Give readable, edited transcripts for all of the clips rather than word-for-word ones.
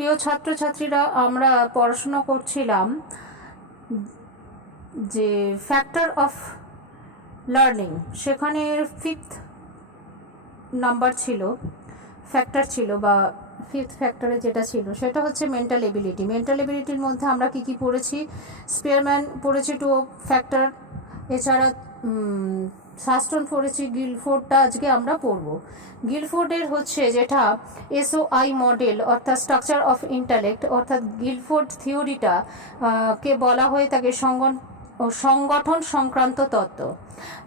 প্রিয় ছাত্রছাত্রীরা, আমরা পড়াশোনা করছিলাম যে ফ্যাক্টর অফ লার্নিং, সেখানে 5th নাম্বার ছিল, ফ্যাক্টর ছিল বা 5th ফ্যাক্টরে যেটা ছিল সেটা হচ্ছে মেন্টাল এবিলিটি। মেন্টাল এবিলিটির মধ্যে আমরা কি কি পড়েছি? স্পিয়ারম্যান পড়েছি 2 ফ্যাক্টর, এছাড়া সাস্টন পড়েছি, গিলফোর্ডটা আজকে আমরা পড়ব। গিলফোর্ডের হচ্ছে যেটা SOI মডেল অর্থাৎ স্ট্রাকচার অফ ইন্টালেক্ট, অর্থাৎ গিলফোর্ড থিওরিটা কে বলা হয়ে থাকে সংগঠন সংক্রান্ত তত্ত্ব।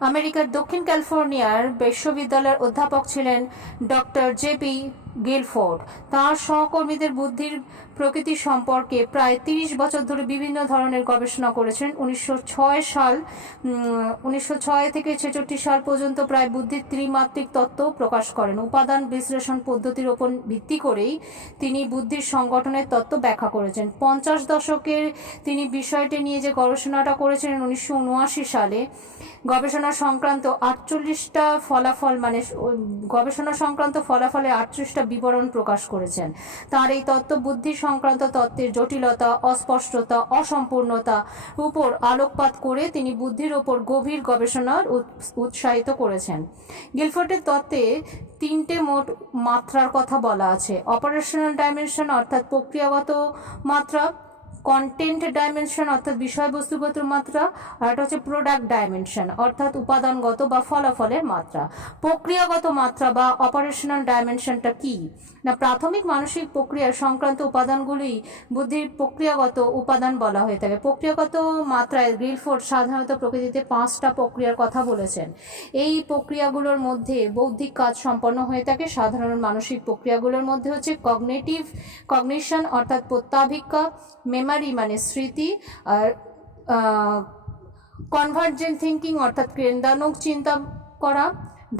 আমেরিকার দক্ষিণ ক্যালিফোর্নিয়ার বিশ্ববিদ্যালয়ের অধ্যাপক ছিলেন ডক্টর JP গিলফোর্ড। তাঁর সহকর্মীদের বুদ্ধির প্রকৃতি সম্পর্কে প্রায় 30 বছর ধরে বিভিন্ন ধরনের গবেষণা করেছেন। 1906 থেকে 1966 সাল পর্যন্ত প্রায় বুদ্ধির ত্রিমাত্রিক তত্ত্ব প্রকাশ করেন। উপাদান বিশ্লেষণ পদ্ধতির ওপর ভিত্তি করেই তিনি বুদ্ধির সংগঠনের তত্ত্ব ব্যাখ্যা করেছেন। 50 দশকের তিনি বিষয়টি নিয়ে যে গবেষণাটা করেছিলেন 1979 সালে, গবেষণা সংক্রান্ত 48টা ফলাফল, মানে গবেষণা সংক্রান্ত ফলাফলে 38টা বিবরণ প্রকাশ করেছেন। তার এই তত্ত্ব বুদ্ধি সংক্রান্ত তত্ত্বের জটিলতা, অস্পষ্টতা, অসম্পূর্ণতা উপর আলোকপাত করে তিনি বুদ্ধির ওপর গভীর গবেষণার উৎসাহিত করেছেন। গিলফোর্ডের তত্ত্বে 3টে মোট মাত্রার কথা বলা আছে: অপারেশনাল ডাইমেনশন অর্থাৎ প্রক্রিয়াগত মাত্রা, কন্টেন্ট ডাইমেনশন অর্থাৎ বিষয়বস্তুগত মাত্রা, আর এটা হচ্ছে প্রোডাক্ট ডাইমেনশন অর্থাৎ উপাদানগত বা ফলাফলের মাত্রা। প্রক্রিয়াগত মাত্রা বা অপারেশনাল ডাইমেনশনটা কি না, প্রাথমিক মানসিক প্রক্রিয়া সংক্রান্ত উপাদানগুলি বুদ্ধির প্রক্রিয়াগত উপাদান বলা হয়ে থাকে। প্রক্রিয়াগত মাত্রায় গিলফোর্ড সাধারণত প্রকৃতিতে 5টা প্রক্রিয়ার কথা বলেছেন। এই প্রক্রিয়াগুলোর মধ্যে বৌদ্ধিক কাজ সম্পন্ন হয়ে থাকে। সাধারণ মানসিক প্রক্রিয়াগুলোর মধ্যে হচ্ছে কগনিশন অর্থাৎ প্রত্যাভিজ্ঞা, মেমারি মানে স্মৃতি, আর কনভার্জেন্ট থিঙ্কিং অর্থাৎ কেন্দ্রানুগ চিন্তা করা,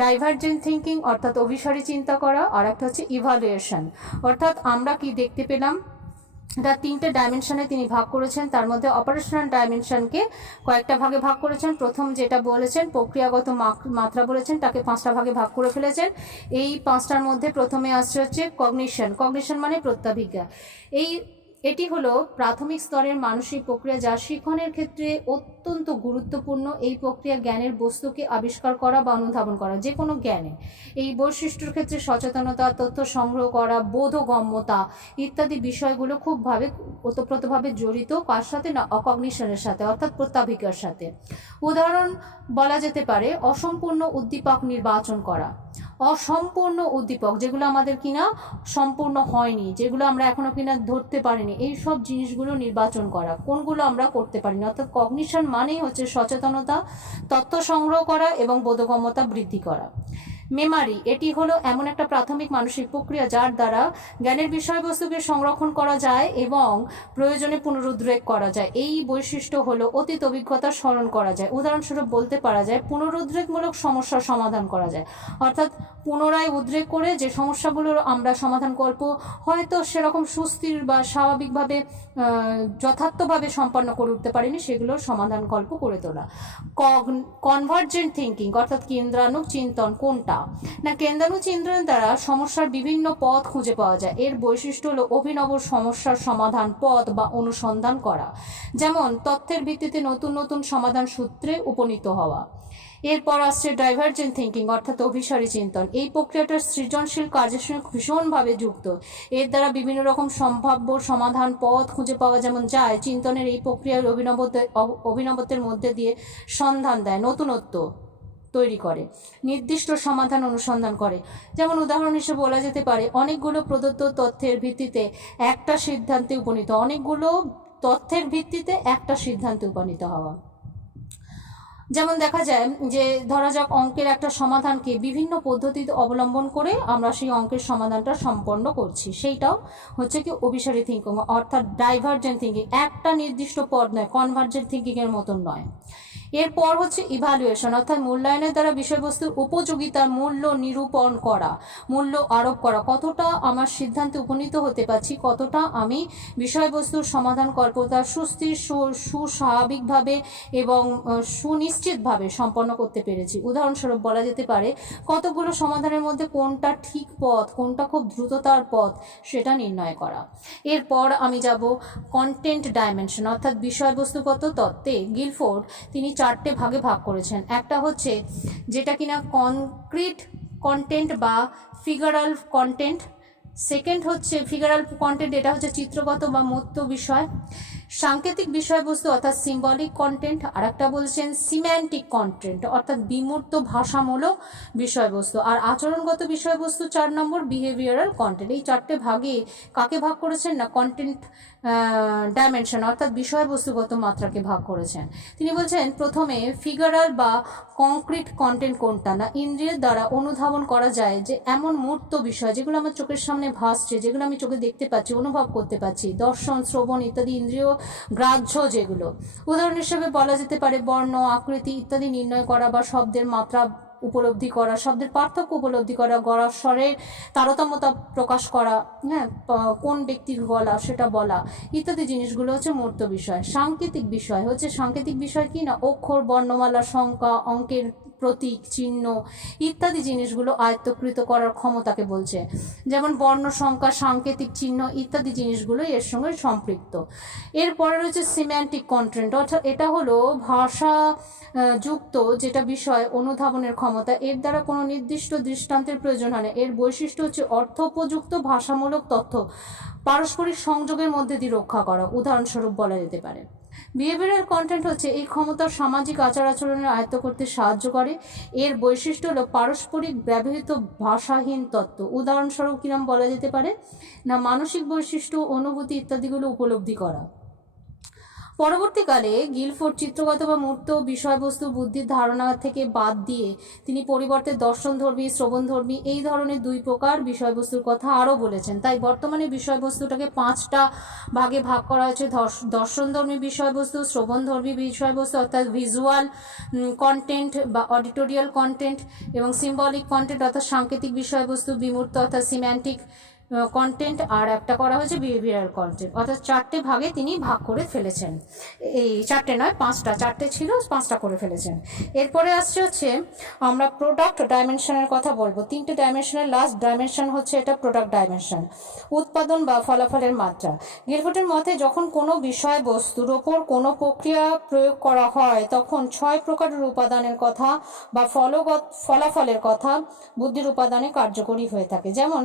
ডাইভার্জেন্ট থিঙ্কিং অর্থাৎ অভিসারী চিন্তা করা, আর একটা হচ্ছে ইভালুয়েশন। অর্থাৎ আমরা কি দেখতে পেলাম, এটা 3টে ডাইমেনশনে তিনি ভাগ করেছেন। তার মধ্যে অপারেশনাল ডাইমেনশনকে কয়েকটা ভাগে ভাগ করেছেন। প্রথম যেটা বলেছেন প্রক্রিয়াগত মাত্রা বলেছেন, তাকে 5টা ভাগে ভাগ করে ফেলেছেন। এই 5টার মধ্যে প্রথমে আসছে হচ্ছে কগনিশন মানে প্রত্যাভিজ্ঞা। এটি হলো প্রাথমিক স্তরের মানসিক প্রক্রিয়া যা শিক্ষণের ক্ষেত্রে অত্যন্ত গুরুত্বপূর্ণ। এই প্রক্রিয়া জ্ঞানের বস্তুকে আবিষ্কার করা বা অনুধাবন করা, যে কোনো জ্ঞানে এই বৈশিষ্ট্যর ক্ষেত্রে সচেতনতা, তথ্য সংগ্রহ করা, বোধগম্যতা ইত্যাদি বিষয়গুলো ওতপ্রোতভাবে জড়িত। কার সাথে না, অকগনিশনের সাথে অর্থাৎ প্রত্যাভিজ্ঞার সাথে। উদাহরণ বলা যেতে পারে অসম্পূর্ণ উদ্দীপক নির্বাচন করা। অসম্পূর্ণ উদ্দীপক যেগুলো আমাদের কিনা সম্পূর্ণ হয়নি, যেগুলো আমরা এখনো কিনা ধরতে পারিনি, এই সব জিনিসগুলো নির্বাচন করা, কোনগুলো আমরা করতে পারিনি। অর্থাৎ কগনিশন মানেই হচ্ছে সচেতনতা, তথ্য সংগ্রহ করা এবং বোধগম্যতা বৃদ্ধি করা। মেমারি, এটি হলো এমন একটা প্রাথমিক মানসিক প্রক্রিয়া যার দ্বারা জ্ঞানের বিষয়বস্তুকে সংরক্ষণ করা যায় এবং প্রয়োজনে পুনরুদ্রেক করা যায়। এই বৈশিষ্ট্য হলো অতীত অভিজ্ঞতা স্মরণ করা যায়। উদাহরণস্বরূপ বলতে পারা যায় পুনরুদ্রেকমূলক সমস্যার সমাধান করা যায়, অর্থাৎ পুনরায় উদ্রেক করে যে সমস্যাগুলোর আমরা সমাধান করব, হয়তো সেরকম সুস্থির বা স্বাভাবিকভাবে যথার্থভাবে সম্পন্ন করে উঠতে পারিনি, সেগুলোর সমাধানকল্প করে তোলা। কনভার্জেন্ট থিঙ্কিং অর্থাৎ কেন্দ্রানুগ চিন্তন কোনটা না, কেন্দ্রানুগ চিন্তনের দ্বারা সমস্যার বিভিন্ন পথ খুঁজে পাওয়া যায়। এর বৈশিষ্ট্য হলো অভিনব সমস্যার সমাধান পথ বা অনুসন্ধান করা, যেমন তথ্যের ভিত্তিতে নতুন নতুন সমাধান সূত্রে উপনীত হওয়া। এরপর আসছে ডাইভার্জেন্ট থিঙ্কিং অর্থাৎ অভিসারী চিন্তন। এই প্রক্রিয়াটার সৃজনশীল কার্যের সঙ্গে ভীষণভাবে যুক্ত। এর দ্বারা বিভিন্ন রকম সম্ভাব্য সমাধান পথ খুঁজে পাওয়া যেমন যায়। চিন্তনের এই প্রক্রিয়ার অভিনবত্বের মধ্যে দিয়ে সন্ধান দেয়, নতুনত্ব তৈরি করে, নির্দিষ্ট সমাধান অনুসন্ধান করে। যেমন উদাহরণ হিসেবে বলা যেতে পারে অনেকগুলো প্রদত্ত তথ্যের ভিত্তিতে একটা সিদ্ধান্তে উপনীত হওয়া। যেমন দেখা যায় যে ধরা যাক অঙ্কের একটা সমাধানকে বিভিন্ন পদ্ধতিতে অবলম্বন করে আমরা সেই অঙ্কের সমাধানটা সম্পন্ন করছি, সেইটাও হচ্ছে কি অভিসারী থিঙ্কিং অর্থাৎ ডাইভার্জেন্ট থিঙ্কিং। একটা নির্দিষ্ট পথ নয়, কনভার্জেন্ট থিঙ্কিংয়ের মতন নয়। এরপর হচ্ছে ইভ্যালুয়েশন, অর্থাৎ মূল্যায়নের দ্বারা বিষয়বস্তুর উপযোগিতার মূল্য নিরূপণ করা, মূল্য আরোপ করা, কতটা আমার সিদ্ধান্তে উপনীত হতে পারছি, কতটা আমি বিষয়বস্তুর সমাধান কল্পতা সুস্থির সুস্বাভাবিকভাবে এবং সুনিশ্চিতভাবে সম্পন্ন করতে পেরেছি। উদাহরণস্বরূপ বলা যেতে পারে কতগুলো সমাধানের মধ্যে কোনটা ঠিক পথ, কোনটা খুব দ্রুততার পথ, সেটা নির্ণয় করা। এরপর আমি যাব কন্টেন্ট ডাইমেনশন, অর্থাৎ বিষয়বস্তুগত তত্ত্বে গিলফোর্ড তিনি 4টে ভাগে ভাগ করেছেন। একটা হচ্ছে যেটা কিনা কনক্রিট কন্টেন্ট বা ফিগারাল কন্টেন্ট, সেকেন্ড হচ্ছে ফিগারাল কন্টেন্ট, এটা হচ্ছে চিত্রগত বা মূর্ত বিষয়। সাংকেতিক বিষয়বস্তু অর্থাৎ সিম্বলিক কন্টেন্ট, আর একটা বলছেন সিম্যান্টিক কন্টেন্ট অর্থাৎ বিমূর্ত ভাষামূলক বিষয়বস্তু, আর আচরণগত বিষয়বস্তু 4 নম্বর বিহেভিয়ারাল কন্টেন্ট। এই 4টে ভাগে কাকে ভাগ করেছেন না কন্টেন্ট ডাইমেনশন অর্থাৎ বিষয়বস্তুগত মাত্রাকে ভাগ করেছেন। তিনি বলছেন প্রথমে ফিগারাল বা কংক্রিট কন্টেন্ট কোনটা না ইন্দ্রিয়ের দ্বারা অনুধাবন করা যায় যে এমন মূর্ত বিষয় যেগুলো আমার চোখের সামনে ভাসছে, যেগুলো আমি চোখে দেখতে পাচ্ছি, অনুভব করতে পারছি, দর্শন শ্রবণ ইত্যাদি ইন্দ্রিয় গ্রাহ্য যেগুলো। উদাহরণ হিসেবে বলা যেতে পারে বর্ণ আকৃতি ইত্যাদি নির্ণয় করা বা শব্দের মাত্রা উপলব্ধি করা, শব্দের পার্থক্য উপলব্ধি করা, গলা স্বরের তারতম্যতা প্রকাশ করা, হ্যাঁ কোন ব্যক্তির গলা সেটা বলা ইত্যাদি জিনিসগুলো হচ্ছে মূর্ত বিষয়। সাংকেতিক বিষয় হচ্ছে সাংকেতিক বিষয় কি না অক্ষর বর্ণমালা সংখ্যা অঙ্কের প্রতীক চিহ্ন ইত্যাদি জিনিসগুলো আয়ত্তকৃত করার ক্ষমতাকে বলছে। যেমন বর্ণ সংখ্যা সাংকেতিক চিহ্ন ইত্যাদি জিনিসগুলো এর সঙ্গে সম্পৃক্ত। এরপরে রয়েছে সিম্যান্টিক কন্টেন্ট, অর্থাৎ এটা হলো ভাষা যুক্ত যেটা বিষয় অনুধাবনের ক্ষমতা, এর দ্বারা কোনো নির্দিষ্ট দৃষ্টান্তের প্রয়োজন হয় না। এর বৈশিষ্ট্য হচ্ছে অর্থোপযুক্ত ভাষামূলক তথ্য পারস্পরিক সংযোগের মধ্যে দিয়ে রক্ষা করা, উদাহরণস্বরূপ বলা যেতে পারে। বিহেভিয়ারাল কন্টেন্ট হচ্ছে এই ক্ষমতার সামাজিক আচার আচরণের আয়ত্ত করতে সাহায্য করে। এর বৈশিষ্ট্য হলো পারস্পরিক ব্যবহৃত ভাষাহীন তত্ত্ব, উদাহরণস্বরূপ কিরম বলা যেতে পারে না মানসিক বৈশিষ্ট্য অনুভূতি ইত্যাদিগুলো উপলব্ধি করা। পরবর্তীকালে গিলফোর্ড চিত্রগত বা মূর্ত বিষয়বস্তু বুদ্ধির ধারণা থেকে বাদ দিয়ে তিনি পরিবর্তে দর্শনধর্মী শ্রবণধর্মী এই ধরনের 2 প্রকার বিষয়বস্তুর কথা আরও বলেছেন। তাই বর্তমানে বিষয়বস্তুটাকে 5টা ভাগে ভাগ করা হয়েছে: দর্শনধর্মী বিষয়বস্তু, শ্রবণধর্মী বিষয়বস্তু অর্থাৎ ভিজুয়াল কন্টেন্ট বা অডিটোরিয়াল কন্টেন্ট, এবং সিম্বলিক কন্টেন্ট অর্থাৎ সাংকেতিক বিষয়বস্তু, বিমূর্ত অর্থাৎ সিম্যান্টিক কন্টেন্ট, আর একটা করা হয়েছে বিহেভিয়ারাল কন্টেন্ট। অর্থাৎ 4টে ভাগে তিনি ভাগ করে ফেলেছেন। এই 4টে নয় 5টা, 4টে ছিল 5টা করে ফেলেছেন। এরপরে আসছে হচ্ছে আমরা প্রোডাক্ট ডাইমেনশনের কথা বলবো। 3টে ডাইমেনশনের লাস্ট ডাইমেনশন হচ্ছে এটা প্রোডাক্ট ডাইমেনশন, উৎপাদন বা ফলাফলের মাত্রা। গিলফোর্ডের মতে যখন কোনো বিষয়বস্তুর ওপর কোনো প্রক্রিয়া প্রয়োগ করা হয় তখন 6 প্রকারের উপাদানের কথা বা ফলাফলের কথা বুদ্ধির উপাদানে কার্যকরী হয়ে থাকে। যেমন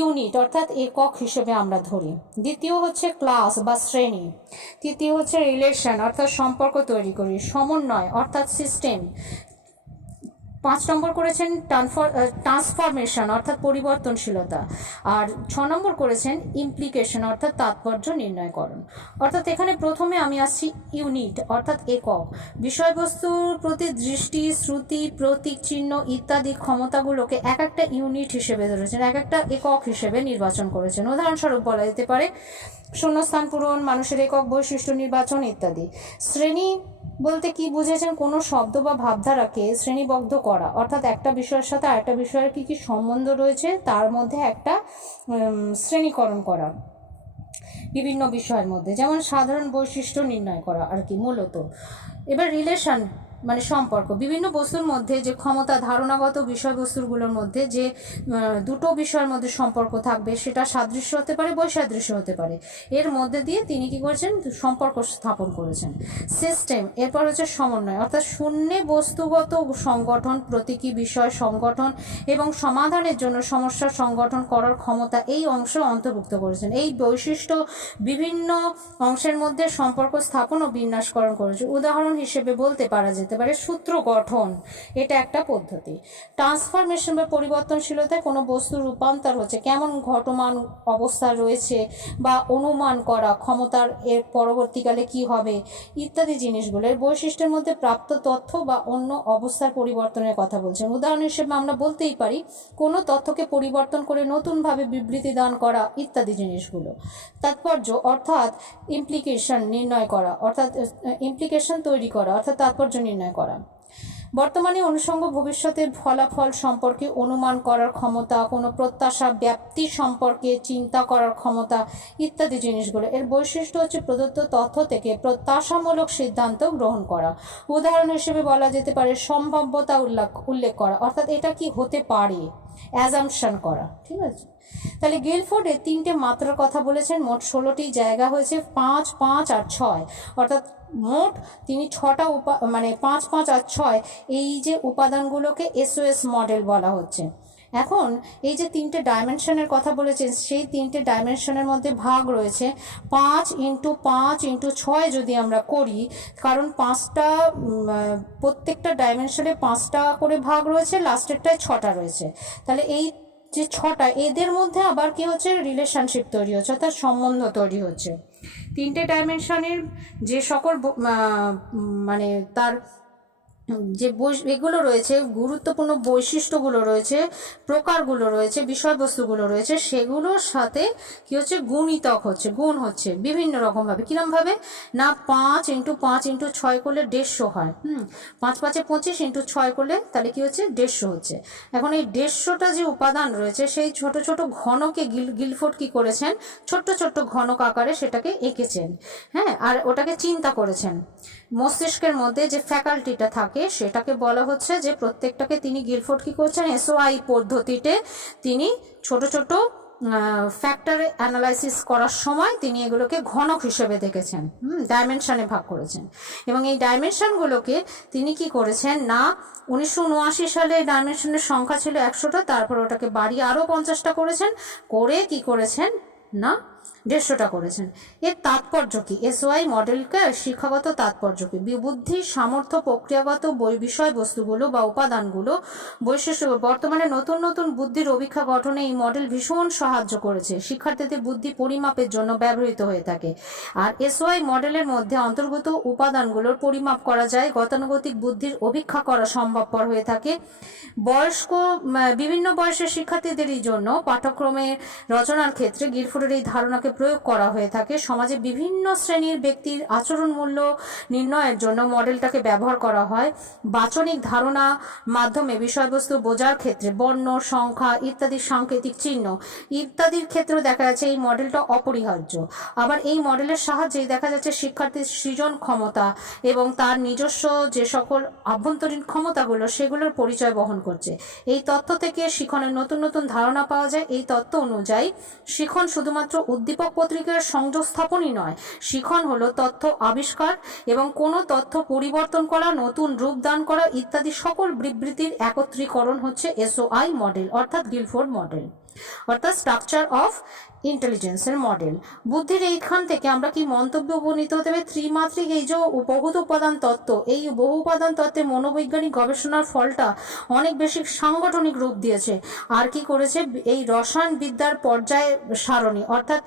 ইউনিট অর্থাৎ একক হিসেবে আমরা ধরি, দ্বিতীয় হচ্ছে ক্লাস বা শ্রেণী, তৃতীয় হচ্ছে রিলেশন অর্থাৎ সম্পর্ক তৈরি করি, সমন্বয় অর্থাৎ সিস্টেম, 5 নম্বর করেছেন ট্রান্সফরমেশন অর্থাৎ পরিবর্তনশীলতা, আর 6 নম্বর করেছেন ইমপ্লিকেশন অর্থাৎ তাৎপর্য নির্ণয়করণ। অর্থাৎ এখানে প্রথমে আমি আসছি ইউনিট অর্থাৎ একক। বিষয়বস্তুর প্রতি দৃষ্টি শ্রুতি প্রতীক চিহ্ন ইত্যাদি ক্ষমতাগুলোকে এক একটা ইউনিট হিসেবে ধরেছেন, এক একটা একক হিসেবে নির্বাচন করেছেন। উদাহরণস্বরূপ বলা যেতে পারে শূন্যস্থান পূরণ, মানুষের একক বৈশিষ্ট্য নির্বাচন ইত্যাদি। শ্রেণী বলতে কি বুঝেছেন? কোনো শব্দ বা ভাবধারাকে শ্রেণীবদ্ধ করা, অর্থাৎ একটা বিষয়ের সাথে আরেকটা বিষয়ের কি কি সম্বন্ধ রয়েছে তার মধ্যে একটা শ্রেণীকরণ করা বিভিন্ন বিষয়ের মধ্যে, যেমন সাধারণ বৈশিষ্ট্য নির্ণয় করা আর কি মূলত। এবার রিলেশন মানে সম্পর্ক, বিভিন্ন বস্তুর মধ্যে যে ক্ষমতা ধারণাগত বিষয়বস্তুগুলোর মধ্যে যে দুটো বিষয়ের মধ্যে সম্পর্ক থাকবে সেটা সাদৃশ্য হতে পারে বৈসাদৃশ্য হতে পারে, এর মধ্যে দিয়ে তিনি কি করেছেন সম্পর্ক স্থাপন করেছেন। সিস্টেম, এরপর হচ্ছে সমন্বয় অর্থাৎ শূন্যে বস্তুগত সংগঠন প্রতীকী বিষয় সংগঠন এবং সমাধানের জন্য সমস্যার সংগঠন করার ক্ষমতা এই অংশ অন্তর্ভুক্ত করেছেন। এই বৈশিষ্ট্য বিভিন্ন অংশের মধ্যে সম্পর্ক স্থাপন ও বিন্যাসকরণ করেছে। উদাহরণ হিসেবে বলতে পারা যেতে পারে সূত্র গঠন, এটা একটা পদ্ধতি। ট্রান্সফরমেশন বা পরিবর্তনশীলতায় কোনো বস্তুর রূপান্তর হচ্ছে, কেমন ঘটমান অবস্থা রয়েছে বা অনুমান করা ক্ষমতার এর পরবর্তীকালে কি হবে ইত্যাদি জিনিসগুলো। এর বৈশিষ্ট্যের মধ্যে প্রাপ্ত তথ্য বা অন্য অবস্থার পরিবর্তনের কথা বলছেন। উদাহরণ হিসেবে আমরা বলতেই পারি কোনো তথ্যকে পরিবর্তন করে নতুনভাবে বিবৃতি দান করা ইত্যাদি জিনিসগুলো। তাৎপর্য অর্থাৎ ইমপ্লিকেশন নির্ণয় করা, অর্থাৎ ইমপ্লিকেশন তৈরি করা অর্থাৎ তাৎপর্য নির্ণয় নির্ণয় করা। বর্তমানে অনুষঙ্গ ভবিষ্যতের ফলাফল সম্পর্কে অনুমান করার ক্ষমতা, কোনো প্রত্যাশা ব্যাপ্তি সম্পর্কে চিন্তা করার ক্ষমতা ইত্যাদি জিনিসগুলো। এর বৈশিষ্ট্য হচ্ছে প্রদত্ত তথ্য থেকে প্রত্যাশামূলক সিদ্ধান্ত গ্রহণ করা। উদাহরণ হিসেবে বলা যেতে পারে সম্ভাব্যতা উল্লেখ করা, অর্থাৎ এটা কি হতে পারে, অ্যাজাম্পশন করা। ঠিক আছে, তাহলে গিলফোর্ডের 3টে মাত্রার কথা বলেছেন। মোট 16টি জায়গা হয়েছে, 5, 5 আর 6, অর্থাৎ মোট তিনি 6টা মানে 5, 5 আর 6 এই যে উপাদানগুলোকে SOS মডেল বলা হচ্ছে। এখন এই যে 3টে ডাইমেনশনের কথা বলেছেন, সেই 3টে ডাইমেনশনের মধ্যে ভাগ রয়েছে 5 × 5 × 6 যদি আমরা করি, কারণ 5টা প্রত্যেকটা ডাইমেনশনে 5টা করে ভাগ রয়েছে, লাস্টেরটায় 6টা রয়েছে। তাহলে এই যে 6টা, এদের মধ্যে আবার কি হচ্ছে, রিলেশনশিপ তৈরি হচ্ছে, অর্থাৎ সম্বন্ধ তৈরি হচ্ছে। 3টে ডাইমেনশনের যে সকল মানে তার যে এগুলো রয়েছে, গুরুত্বপূর্ণ বৈশিষ্ট্যগুলো রয়েছে, প্রকারগুলো রয়েছে, বিষয়বস্তুগুলো রয়েছে, সেগুলোর সাথে কি হচ্ছে, গুণিতক হচ্ছে, গুণ হচ্ছে বিভিন্ন রকমভাবে। কিরমভাবে না, 5 × 5 × 6 করলে 150 হয়। 5 5 25 × 6 করলে তাহলে কি হচ্ছে, 150 হচ্ছে। এখন এই 150টা যে উপাদান রয়েছে, সেই ছোট ছোট ঘনকে গিলফোর্ড কি করেছেন, ছোট্ট ছোট্ট ঘনক আকারে সেটাকে এঁকেছেন। হ্যাঁ, আর ওটাকে চিন্তা করেছেন। মস্তিষ্কের মধ্যে যে ফ্যাকাল্টিটা থাকে সেটাকে বলা হচ্ছে যে প্রত্যেকটাকে তিনি গিলফোর্ড কি করছেন, SOI পদ্ধতিতে তিনি ছোট ছোট ফ্যাক্টর অ্যানালাইসিস করার সময় তিনি এগুলোকে ঘনক হিসেবে দেখেছেন, ডাইমেনশনে ভাগ করেছেন। এবং এই ডাইমেনশনগুলোকে তিনি কি করেছেন না, 1979 সালে ডাইমেনশনের সংখ্যা ছিল 100টা, তারপর ওটাকে বাড়িয়ে আরও 50টা করেছেন, করে কি করেছেন না 150টা করেছেন। এর তাৎপর্য কি, SOI মডেলকে শিক্ষাগত তাৎপর্য কি, বুদ্ধি, সামর্থ্য, প্রক্রিয়াগত বিষয়বস্তুগুলো বা উপাদানগুলো, বৈশিষ্ট্য। বর্তমানে নতুন নতুন বুদ্ধির অভিক্ষা গঠনে এই মডেল ভীষণ সাহায্য করেছে, শিক্ষার্থীদের বুদ্ধি পরিমাপের জন্য ব্যবহৃত হয়ে থাকে। আর SOI মডেলের মধ্যে অন্তর্গত উপাদানগুলোর পরিমাপ করা যায়, গতানুগতিক বুদ্ধির অভিক্ষা করা সম্ভবপর হয়ে থাকে। বয়স্ক বিভিন্ন বয়সের শিক্ষার্থীদেরই জন্য পাঠ্যক্রমের রচনার ক্ষেত্রে গিলফোর্ডের এই ধারণাকে প্রয়োগ করা হয়ে থাকে। সমাজে বিভিন্ন শ্রেণীর ব্যক্তির আচরণ মূল্য নির্ণয়ের জন্য মডেলটাকে ব্যবহার করা হয়। বাচনিক ধারণা মাধ্যমে বিষয়বস্তু বোঝার ক্ষেত্রে বর্ণ, সংখ্যা ইত্যাদি সাংকেতিক চিহ্ন ইত্যাদির ক্ষেত্রে দেখা যাচ্ছে এই মডেলটা অপরিহার্য। আবার এই মডেলের সাহায্যেই দেখা যাচ্ছে শিক্ষার্থীর সৃজন ক্ষমতা এবং তার নিজস্ব যে সকল আভ্যন্তরীণ ক্ষমতাগুলো সেগুলোর পরিচয় বহন করছে। এই তথ্য থেকে শিখনের নতুন নতুন ধারণা পাওয়া যায়। এই তত্ত্ব অনুযায়ী শিখন শুধুমাত্র উদ্দীপক পত্রিকার সংযোগ স্থাপনই নয়, শিখন হলো তথ্য আবিষ্কার এবং কোনো তথ্য পরিবর্তন করা, নতুন রূপ দান করা ইত্যাদি সকল বিবৃতির একত্রীকরণ হচ্ছে SOI মডেল, অর্থাৎ গিলফোর্ড মডেল, অর্থাৎ স্ট্রাকচার অফ ইন্টেলিজেন্সের মডেল। বুদ্ধির এইখান থেকে আমরা কি মন্তব্য উপনীত হতে হবে, ত্রিমাত্রিক এই যে বহুত উপাদান তত্ত্ব, এই বহু উপাদান তত্ত্বে মনোবৈজ্ঞানিক গবেষণার ফলটা অনেক বেশি সাংগঠনিক রূপ দিয়েছে। আর কি করেছে, এই রসায়ন বিদ্যার পর্যায় সারণী, অর্থাৎ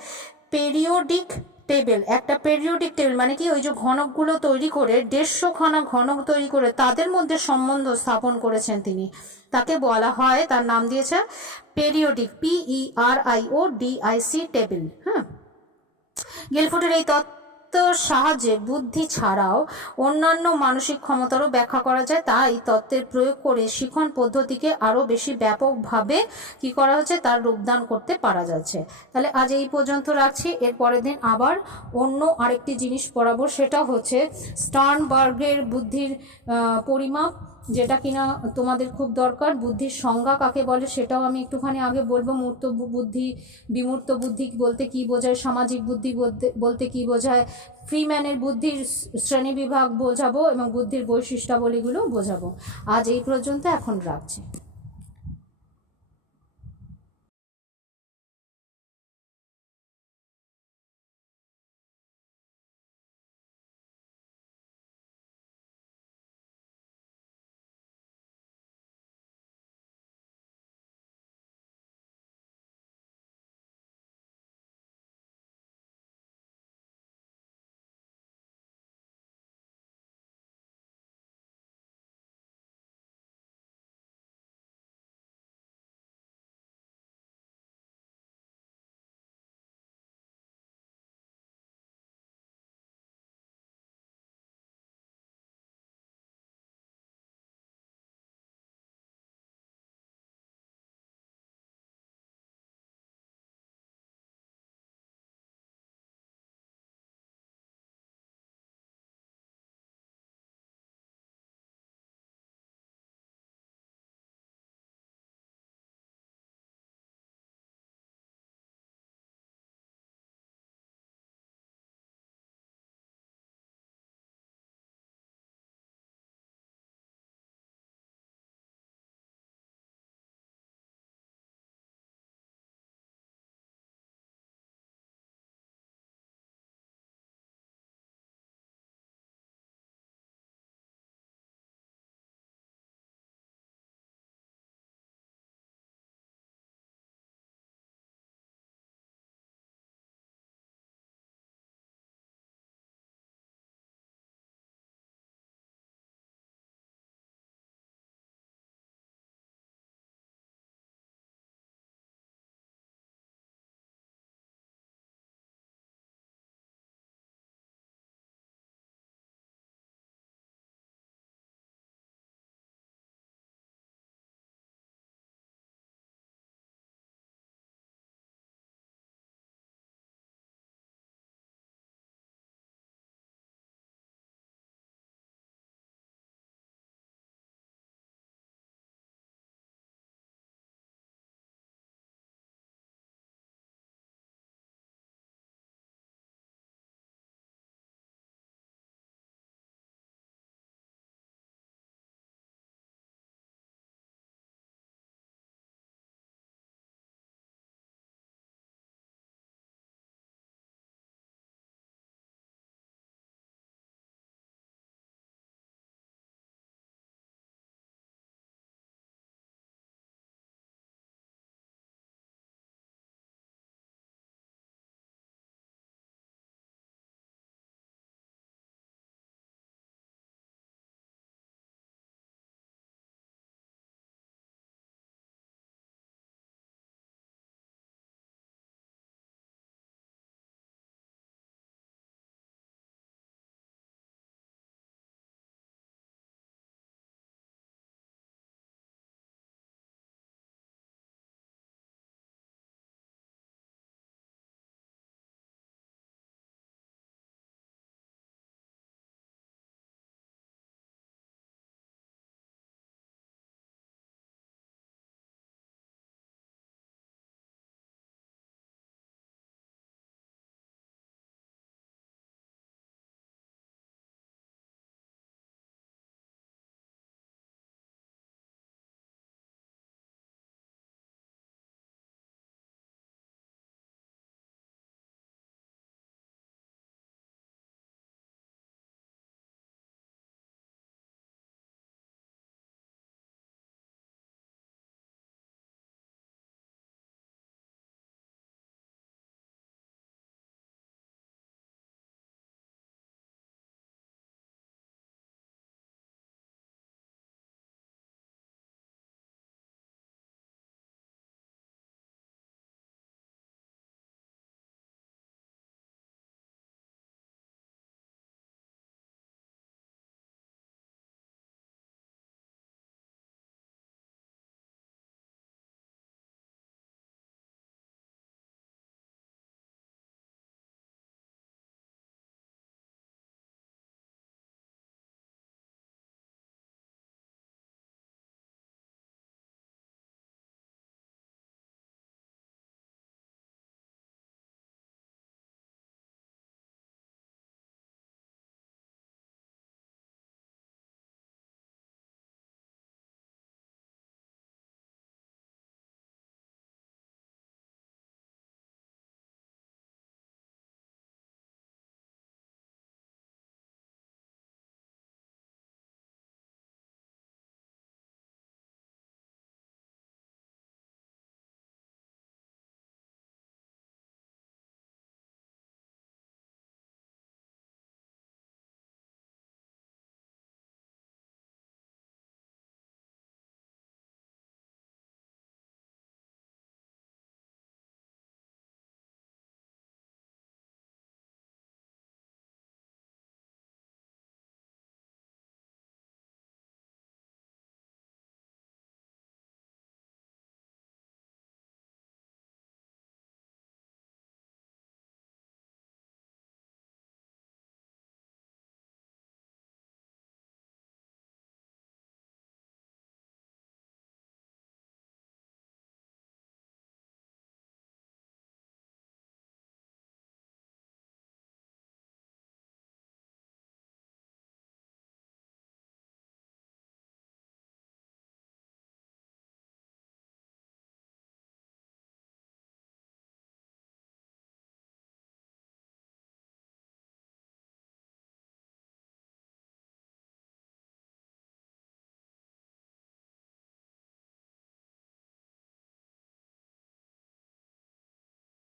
পেরিওডিক টেবিল, একটা পেরিওডিক টেবিল মানে কি, ওই যে ঘনকগুলো তৈরি করে 150খানা ঘনক তৈরি করে তাদের মধ্যে সম্বন্ধ স্থাপন করেছেন তিনি, তাকে বলা হয়, তার নাম দিয়েছে পেরিওডিক, PERIODIC টেবিল। হ্যাঁ, গিলফোর্ডের এই তত্ত্বের সাহায্যে বুদ্ধি ছাড়াও অন্যান্য মানসিক ক্ষমতারও ব্যাখ্যা করা যায়। তাই তত্ত্বের প্রয়োগ করে শিখন পদ্ধতিকে আরও বেশি ব্যাপকভাবে কি করা হচ্ছে, তার রূপদান করতে পারা যাচ্ছে। তাহলে আজ এই পর্যন্ত রাখছি, এর পরের দিন আবার অন্য আরেকটি জিনিস পড়াবো, সেটা হচ্ছে স্টার্নবার্গের বুদ্ধির পরিমাপ, যেটা কিনা তোমাদের খুব দরকার। বুদ্ধির সংজ্ঞা কাকে বলে সেটাও আমি একটুখানি আগে বলবো। মূর্ত বুদ্ধি, বিমূর্ত বুদ্ধি বলতে কি বোঝায়, সামাজিক বুদ্ধি বলতে কি বোঝায়, ফ্রিম্যানের বুদ্ধির শ্রেণীবিভাগ বোঝাবো এবং বুদ্ধির বৈশিষ্ট্যাবলীগুলো বোঝাবো। আজ এই পর্যন্ত, এখন রাখছি।